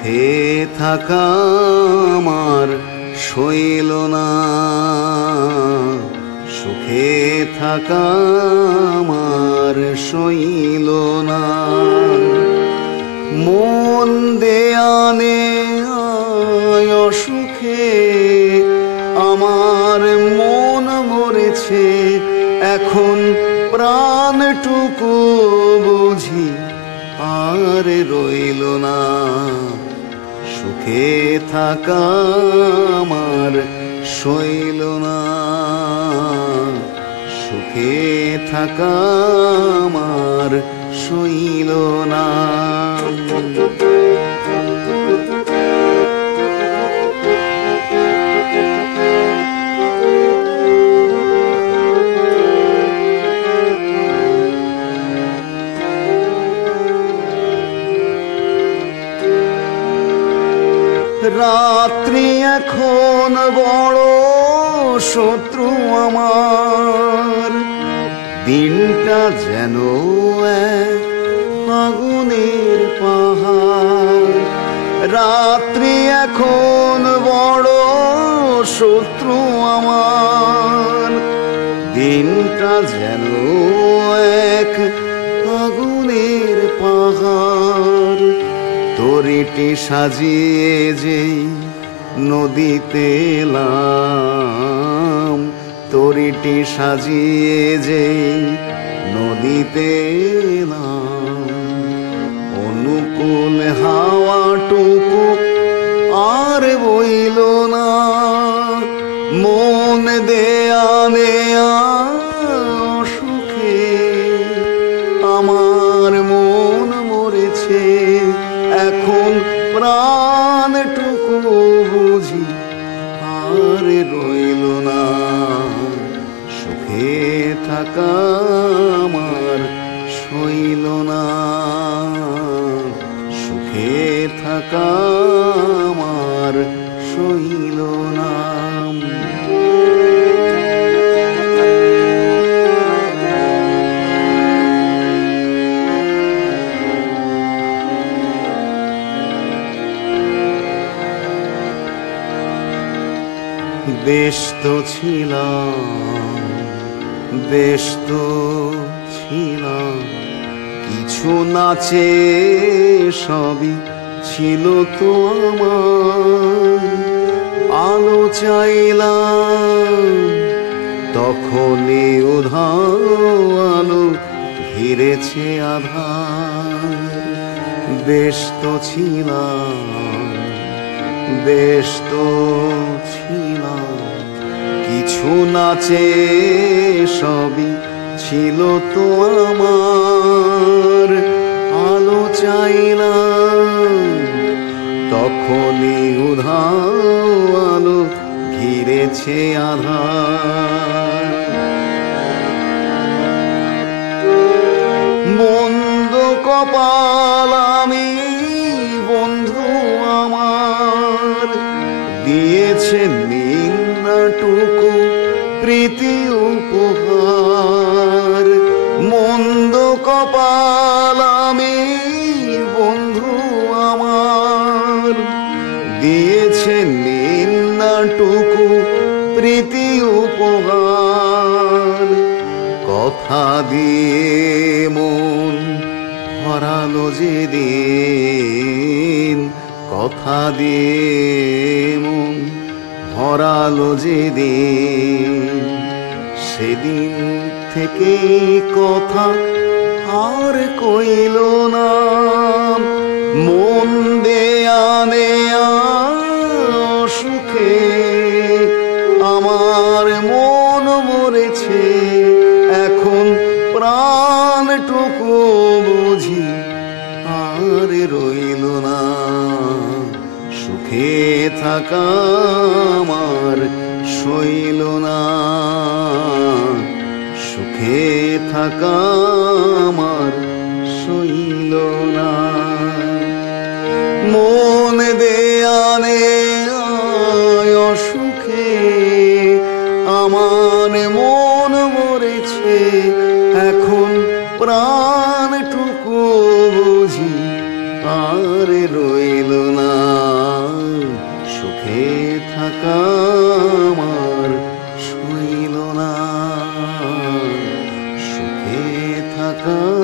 সুখে থাকা আমার সইল না, সুখে থাকা আমার সইল না। মন দেয়ানে অসুখে আমার মন মরেছে, এখন প্রাণটুকু বুঝি আর রইল না। সুখে থাকা আমার সইল না, সুখে থাকা আমার সইল না। রাত্রি এখন বড় শত্রু আমার, দিনটা যেন এক আগুনের পাহাড়। রাত্রি এখন বড় শত্রু আমার, দিনটা যেন এক আগুনের পাহাড়। তরিটি সাজিয়ে যেই নদীতে এলাম, তরিটি সাজিয়ে যেই নদীতে এলাম, অনুকূল হাওয়াটুকু আর বইল না। মন দেয়া নেয়া সুখে আমার মন মরেছে, এখন প্রাণটুকু বুঝি আর রইল না। সুখে থাকা আমার সইল না, সুখে থাকা আমার সইল না। ব্যস্ত ছিলাম, ব্যস্ত ছিলাম, কিছু নাচে সবই ছিল তো আমার। আলো চাইলাম তখনই উধাও আলো ঘিরেছে আধার। ব্যস্ত ছিলাম, ব্যস্ত ছিলাম, কিছু নাচে সবই ছিল তো আমার। আলো চাইলাম তখনই উধাও আলো ঘিরেছে আধার। মন্দ কপাল আমি বন্ধু আমার, দিয়েছে নিন্নাটুকু প্রীতি উপহার। মন্দ কপাল আমি বন্ধু আমার, দিয়েছে নিন্নাটুকু প্রীতি উপহার। কথা দিয়ে মন হারালো যেদিন, কথা দিয়ে মন হারালো যেদিন, সেদিন থেকে কথা আর কইল না। মন দেয়া নেয়া সুখে আমার মন মরেছে, এখন প্রাণটুকু বুঝি আর রইল না। সুখে থাকা আমার সইল না, সুখে থাকা আমার সইল না। মন দেয়া নেয়া অসুখে আমার মন মরেছে, এখন প্রাণটুকু বুঝি আর রইল না। থাকা আমার সইল না, সুখে থাকা